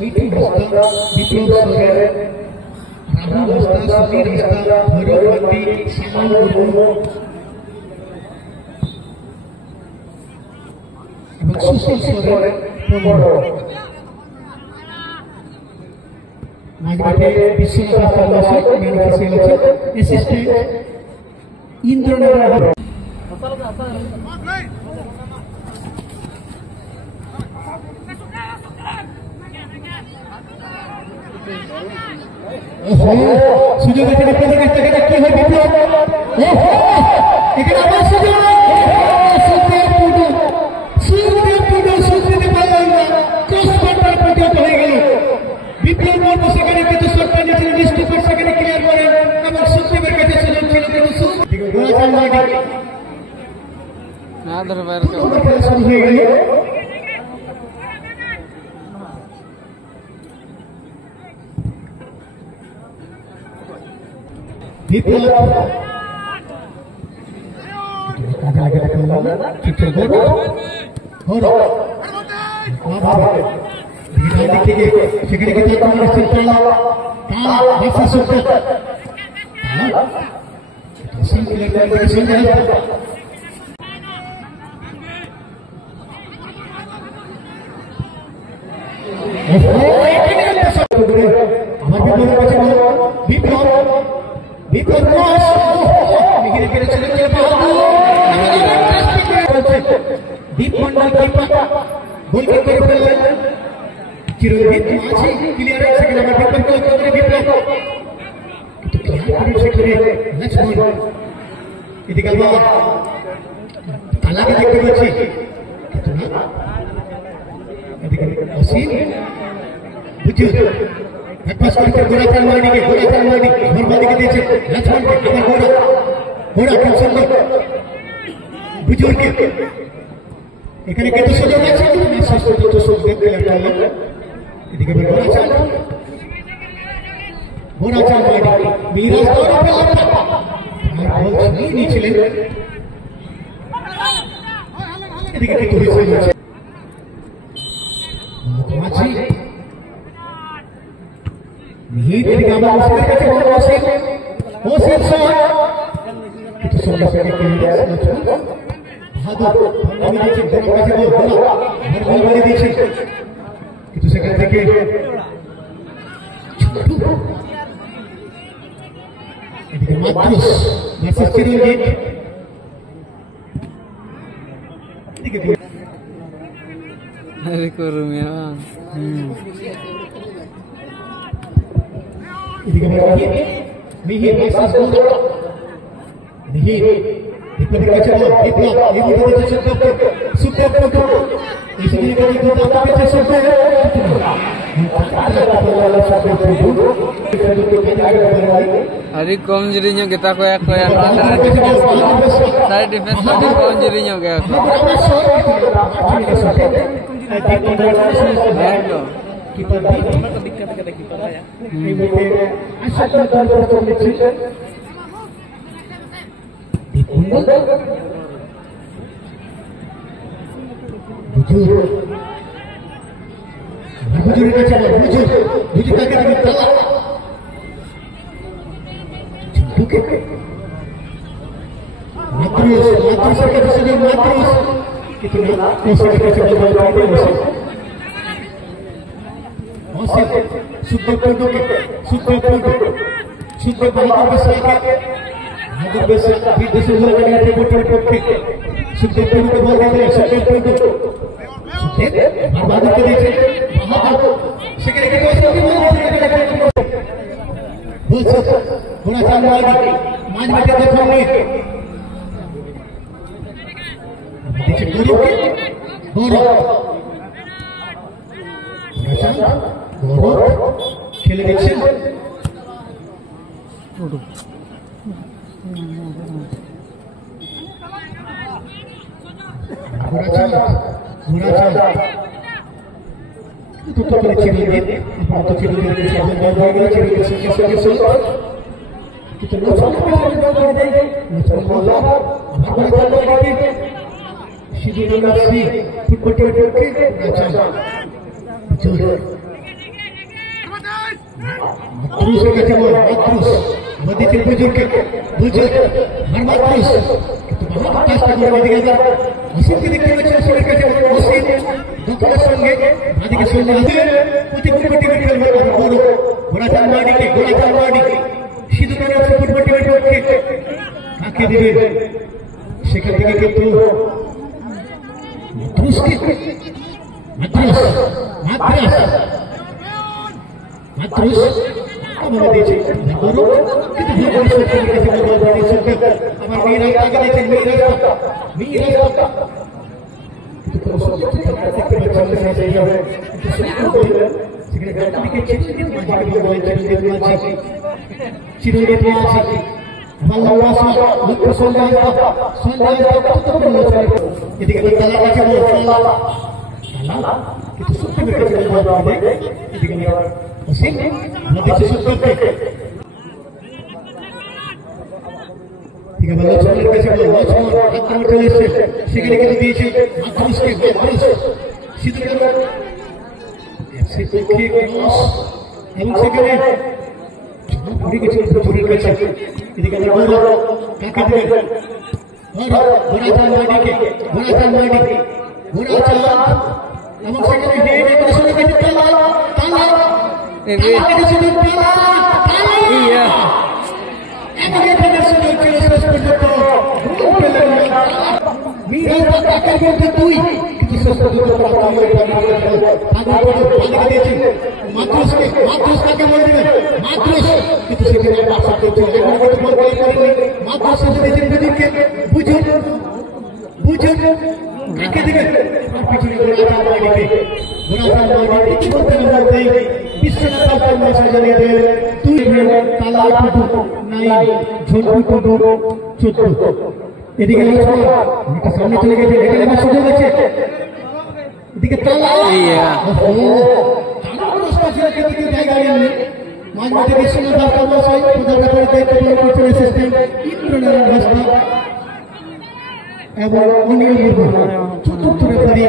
মিঠু হাসদা, বিপ্লব সোরেন, রাহুল হাসদা, সুধীর হাসদা, ভৈরব মান্ডি, শ্যামল মুর্মু এবং সুশীল সোরেন 15। মাঝমাঠে বিশ্বনাথ আল্লাহ main official আছে, assistant Indranath. সুযোগ এখানে পেলে এখানে কি হয় বিপ্লব, এখানে আবার সুযোগ হয়ে গেল। বিপ্লব মুর্মু সেখানে কিছু সরকার নিয়েছিলেন, স্টুপার সেখানে ক্লিয়ার করেন এবং সুপ্রিমের কাছে সুযোগ ছিল কিন্তু খেলা শুরু হয়ে গেল। বিপ্লব সেখানে দীপ মন্ডল গোলকিপার করে ফেললেন চিরঞ্জিত মাঝি ক্লিয়ার সেখানে আমরা বিপ্লব করে বিপ্লব কিন্তু ক্লিয়ার করে সেখানে লক্ষ্মণ এদিকে আমরা তালাকে দেখতে পাচ্ছি কিন্তু না এদিকে অসীম বুঝুন একপাস করতে গোড়াচাল মানিকে আমার মালিকে দিয়েছে লক্ষ্মণকে আমার গোড়া খুব সুন্দর বুঝুনকে এখানে কত সুযোগ আছে, সুযোগ এদিকে গোড়াচাল মিরাজ নিয়েছিলেন এদিকে কিন্তু কিন্তু সেখান থেকে চিরঞ্জিত মিহির বিপ্লবের কাছে বিপ্লব এই মুহূর্তে supreme Hari komjerinya kita koyak saya defense lagi komjerinya kayak খেলে দিচ্ছেন মাতৃস কাছে বল মাতৃস মধ্যে বুজুর্গ বুজুর্গ আর মাতৃস কিন্তু বাহাদুর কাজটা করে এদিকে অসীমকে দেখতে পাচ্ছি অসীমের কাছে অসীম দক্ষিণের সঙ্গে বাদিকে সঙ্গে প্রতিপক্ষ টিমের খেলবে বড় ঘোড়াচাল মাডিকে সিধু করে ফুটবল টিমের পক্ষে কাকে দিবে সেখান থেকে কিন্তু মাতৃসকে মাতৃস আমার দিয়েছে বড় কিন্তু ভগবান সত্যের কাছে বড় দিয়েছে আমার মেয়েরা টাকা দিয়েছে মেয়েরা কিন্তু কোনো সত্যি দেখতে পাচ্ছেন সেই হবে সেখানে গাড়িকে চিঠিতে মাঝে মাঝে চিরদিন আছে আল্লাহ লক্ষ্য সন্ধান এদিকে তালা কাছে বল তালা কিন্তু সত্যের কাছে বড় এদিকে অসীম নদীতে সত্যকে ঠিক আছে লক্ষ্মণের কাছে বল লক্ষ্মণ আক্রমণ চলে এসেছে সেখানে কিন্তু দিয়েছে মাতৃসকে সিধু এবং সেখানে পড়ে গেছে জোরের কাছে এদিকে কাকে দেবে ঘোড়াচাল মাডিকে এবং সেখানে হেরে শুরু করেছে তালা তুই মাতৃসকে বলে দেবেন মাতৃস কিন্তু সেখানে বুঝুন কাকে দেবেন পিছনে বিশ্বনাথ জানিয়ে দেবেন তুই তালা নাই ঝন্টু 14 এদিকে সামনে চলে গেছে এখানে সুযোগ আছে এদিকে তালা মাঝে বিশ্বনাথ এবং অনিল মুর্মু চতুর্থ রেফারি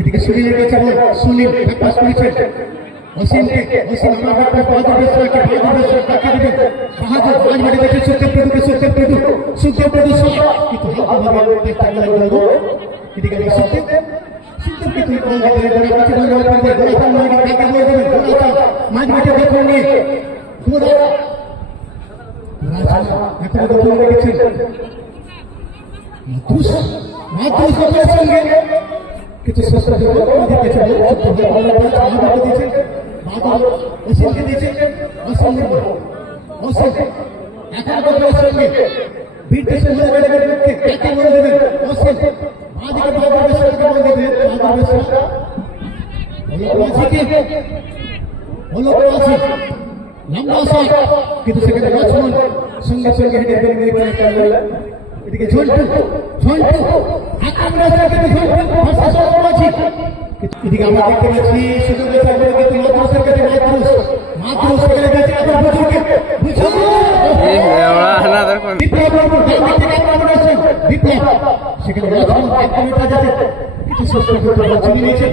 এদিকে সুনীলের কাছে সুনীল ব্যাকপাস করেছেন অসীম আমার বাহাদুর তাকে দেবেন বাহাদুর মাঝ মাঠে দেখে সুখদেব কিন্তু এদিকে সুখদেবকে তুই বল মাঝ মাঠে দখল নিয়ে সঙ্গে কিছু অসীমকে দিয়েছে সঙ্গে বিদ্বেষের বলে দেবেন অসীম কিন্তু সেখানে লক্ষ্মণ সঙ্গে সঙ্গে এদিকে ঝন্টু এদিকে আমরা দেখতে পাচ্ছি সুযোগ মাতৃসের কাছে মাতৃস সেখানে দিয়েছে সেখানে কিছু নিয়েছে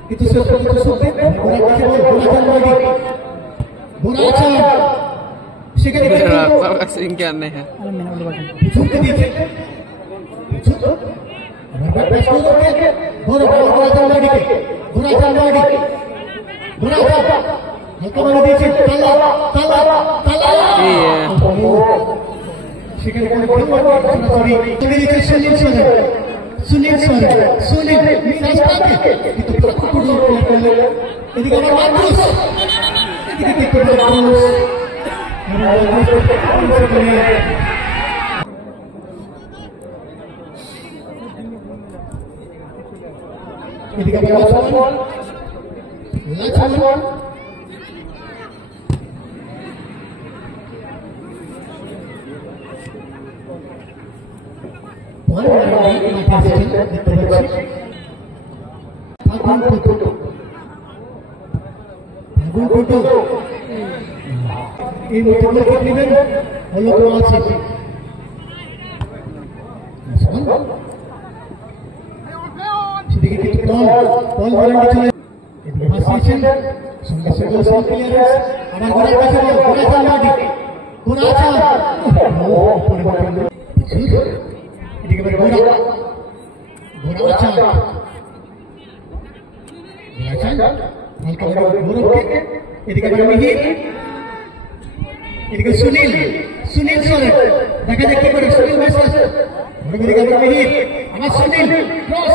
কিন্তু সেখানে এই মোটরটা নেবেন হলো আছে এদিকে কিন্তু বল ভলান্টি চলে এদিকে ভাসিয়েছেন সঙ্গে সঙ্গে ওসমান ক্লিয়ারেন্স আবার গোড়ার কাছে বল গোড়াচাল মাটি গোড়াচাল এদিকে গোড়াচাল হালকা গৌরবকে এদিকে মিহির এদিকে সুনীল সরেন দেখা যাক কি করে সুনীল ভার্সেস এদিকে মিহির আমার সুনীল ক্রস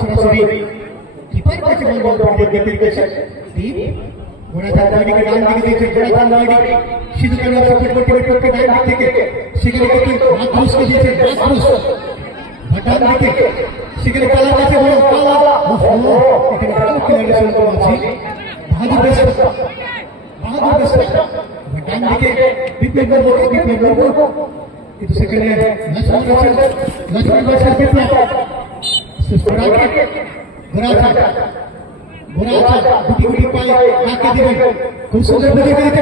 সরাসরি কিপার কাছে বল গেটের কাছে দীপ গোড়াচাল দাঁড়িয়ে ডান দিকে দিয়েছে গোড়াচাল দাঁড়িয়ে শুধু কেন সাপোর্ট করতে ডান দিক থেকে সেখানে কিন্তু মাতরুসকে দিয়েছে মাতরুস ডান দিকে সেখানে কালার কাছে বল কালা এখানে ভালো খেলার শুরু আছে বাহাদুর বেশ ডান দিকে বিপ্লব কিন্তু সেখানে লক্ষ্মণ ভার্সেস বিপ্লব গোড়াচাল গুটি পায়ে কাকে দেবেন খুব সুন্দর বুঝে দিতে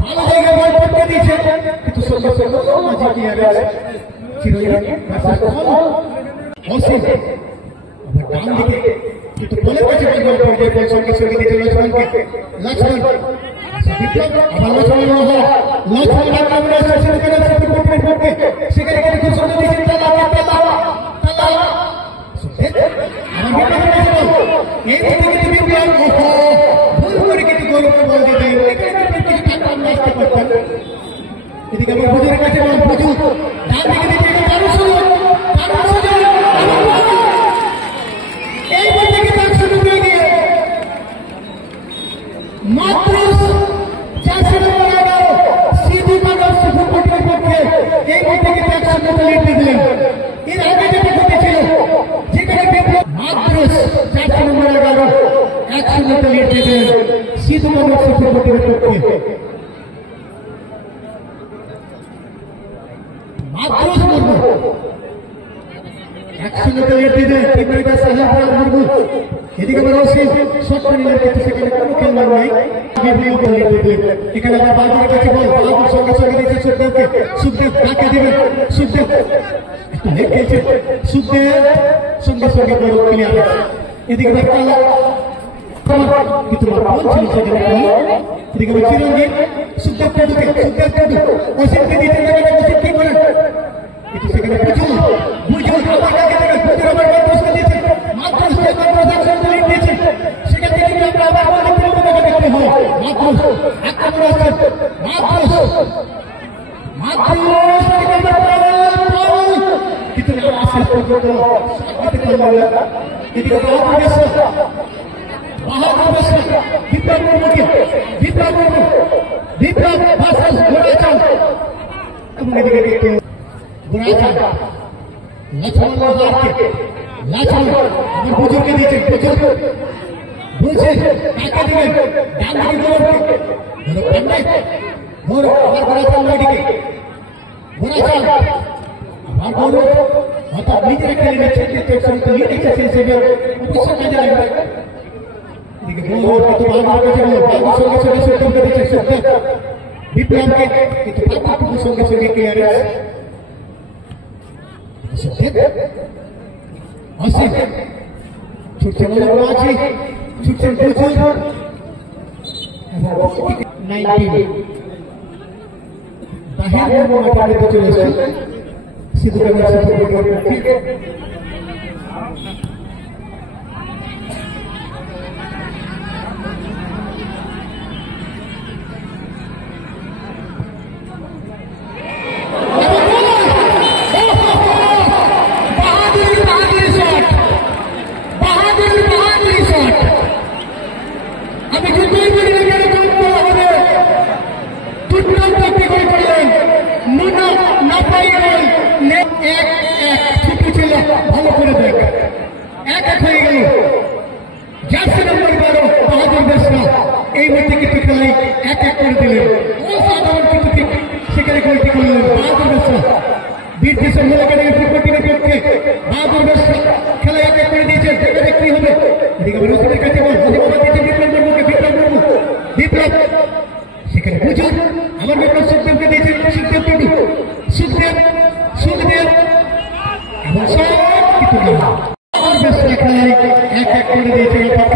ভালো জায়গায় বল পড়তে দিয়েছে কিন্তু সঙ্গে মাঝে কি আর চিরঞ্জিত ভার্সেস অসীম আবার ডান দিকে কিন্তু বলের কাছে বল পড়ে বল সঙ্গে দিতে লক্ষ্মণকে লক্ষ্মণ বিপ্লব আবার লক্ষ্মণ আক্রমণ আসছে সেখানে খুব সুন্দর দিয়েছে এদিকে আমার বুঝুর কাছে বুঝু ডান দিকে দিতে এই বল থেকে তার শুরু হয়ে গিয়ে মাত্র 400 নম্বর আগাও সিধু মানব ফুটবলের পক্ষে এই বল থেকে তার শুরু লিড দিলেন এর আগে যেটা ঘটেছিল যেখানে মাত্র 400 নম্বর আগাও 100 লিড দিলেন সিধু মানব ফুটবলের পক্ষে এদিকে এখানে বাহাদুরের কাছে বল বাহাদুর সঙ্গে দিচ্ছে সুখদেবকে সুখদেব কাকে দেবেন সুখদেব একটু লেট খেলছে সুখদেব সঙ্গে বল ক্লিয়ার এদিকে কিন্তু বল ছিল সেখানে এদিকে চিরঞ্জিত সুখদেব অসীমকে দিতে অসীম কি করেন কিন্তু সেখানে বুঝুন আবার কাকে দেবেন বুঝুন আবার মাত্র দিয়েছে মাত্র দিয়েছে সেখান থেকে আমরা আবার দেখতে হয় মাত্র আক্রমণ আসছে কিন্তু এদিকে বিপ্লব ভার্সেস গোড়াচাল এবং এদিকে গোড়াচাল লক্ষ্মণ আমার বুঝুকে দিয়েছে বুঝে কাকে দেবেন ডান দিকে আবার গোড়াচাল ওইদিকে গোড়াচাল আবার গৌরব অর্থাৎ নিজেরা খেলে নিচ্ছে লিড এক্সারসাইজ হিসেবে অবশ্যই কাজে লাগবে এদিকে গৌরব কিন্তু বাহাদুর কাছে বাহাদুর সঙ্গে সুখদেবকে দিচ্ছে সুখদেব বিপ্লবকে কিন্তু বাহাদুর সঙ্গে ক্লিয়ারেন্স অসীম ছুটছেন আছে ছুটছেন প্রচুর 19 বাহির মাঠে চলে এসেছে সিধু ভালো করে দেখ এক হয়ে গেল জার্সি নম্বর 12 বাহাদুর বেশরা এই মধ্যে কিছু খেলায় এক করে দিলেন অসাধারণ কিছু সেখানে গোলটি করলেন বাহাদুর বেশরা বীর দেশের মেলাকে ফুটবলের পক্ষে বাহাদুর বেশরা খেলা এক করে দিয়েছে সেখানে কি হবে এদিকে রশিদের কাছে বিপ্লব সেখানে বুঝুন আমার বিপ্লব সুখদেবকে দিয়েছে সুখদেব এবং সব কিছু আর বেশ খেলায় এক এক করে দিয়েছে ব্যাপারটা